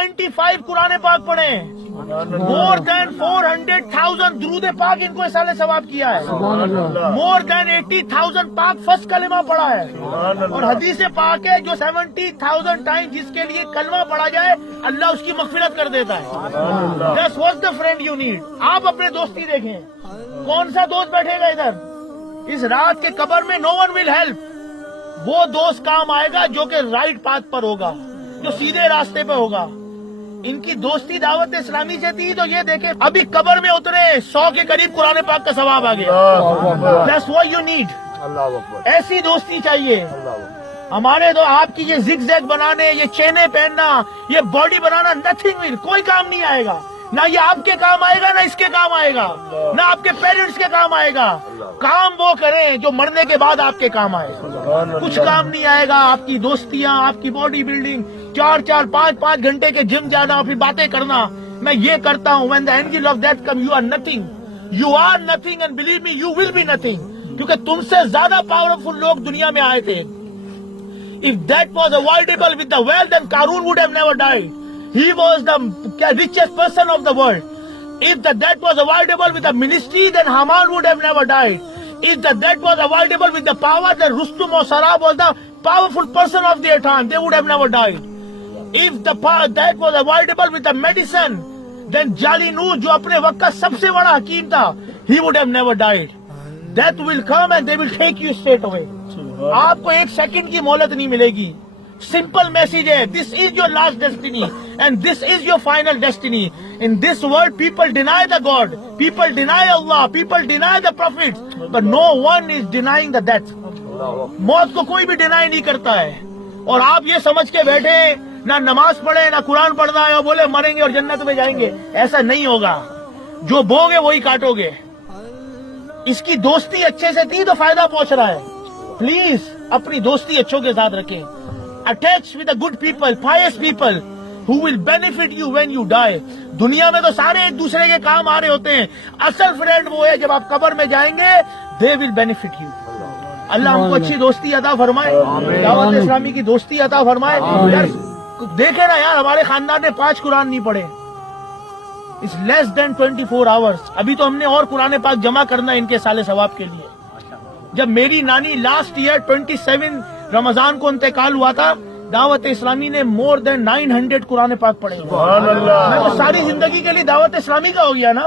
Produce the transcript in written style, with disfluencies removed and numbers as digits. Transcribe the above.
95 قرآن پاک پڑھے ہیں. مور دین 400,000 درود پاک ان کو اس سال ثواب کیا ہے. مور دین 80,000 پاک فرسٹ کلمہ پڑھا ہے. اور حدیث پاک ہے جو 70,000 ٹائم جس کے لیے کلمہ پڑھا جائے اللہ اس کی مغفرت کر دیتا ہے. That's what's the friend you need. آپ اپنے دوستی دیکھیں, کون سا دوست بیٹھے گا ادھر اس رات کے قبر میں؟ no one will help. وہ دوست کام آئے گا جو کہ رائٹ پاتھ پر ہوگا, جو سیدھے راستے پہ ہوگا. ان کی دوستی دعوت اسلامی سے تھی تو یہ دیکھیں ابھی قبر میں اترے 100 کے قریب قرآن پاک کا ثواب آ گیا. That's what you need. ایسی دوستی چاہیے. ہمارے تو آپ کی یہ زگ زیگ بنانے, یہ چینیں پہننا, یہ باڈی بنانا نتھنگ ول, کوئی کام نہیں آئے گا. نہ یہ آپ کے کام آئے گا, نہ اس کے کام آئے گا, نہ آپ کے پیرنٹس کے کام آئے گا. کام وہ کریں جو مرنے کے بعد آپ کے کام آئے. کچھ کام نہیں آئے گا. آپ کی دوستیاں, آپ کی باڈی بلڈنگ, 4-4, 5-5 گھنٹے کے جم جانا, پھر باتیں کرنا, میں یہ کرتا ہوں. when the angel of death come you are nothing. You are nothing and believe me you will be nothing. کیونکہ تم سے زیادہ پاورفل لوگ دنیا میں آئے تھے. If that was avoidable with the wealth, then Qarun would have never died. He was the richest person of the world. If that was avoidable with the ministry, then Haman would have never died. If that was avoidable with the power, then Rustum or Sarab was the powerful person of their time. They would have never died. If that was avoidable with the medicine, then Jalinus, جو اپنے وقت کا سب سے بڑا حکیم تھا, he would have never died. Death will come and they will take you straight away. آپ کو ایک سیکنڈ کی مہلت نہیں ملے گی. سمپل میسج ہے, this is your last destiny and this is your final destiny. In this world people deny the God, people deny Allah, people deny the prophets, but no one is denying the death. موت کو کوئی بھی deny نہیں کرتا ہے. اور آپ یہ سمجھ کے بیٹھے نہ نماز پڑھے نہ قرآن پڑھنا ہے اور بولے مریں گے اور جنت میں جائیں گے, ایسا نہیں ہوگا. جو بو گے وہی کاٹو گے. اس کی دوستی اچھے سے تھی تو فائدہ پہنچ رہا ہے. پلیز اپنی دوستی اچھوں کے ساتھ رکھیں. Attach with the good people, pious people who will benefit you when you die. دنیا میں تو سارے ایک دوسرے کے کام آ رہے ہوتے ہیں. اصل فرینڈ وہ ہے جب آپ قبر میں جائیں گے, they will benefit you. اللہ ہم کو اچھی دوستی عطا فرمائے, دعوت اسلامی کی دوستی عطا فرمائے. یار دیکھیں نا یار, ہمارے خاندان نے 5 قرآن نہیں پڑھے. It's less than 24 hours. ابھی تو ہم نے اور قرآن پاک جمع کرنا ہے ان کے سال ثواب کے لیے. جب میری نانی لاسٹ ایئر 27 رمضان کو انتقال ہوا تھا, دعوت اسلامی نے مور دین 900 قرآن پاک پڑھے. میں تو ساری زندگی کے لیے دعوت اسلامی کا ہو گیا نا.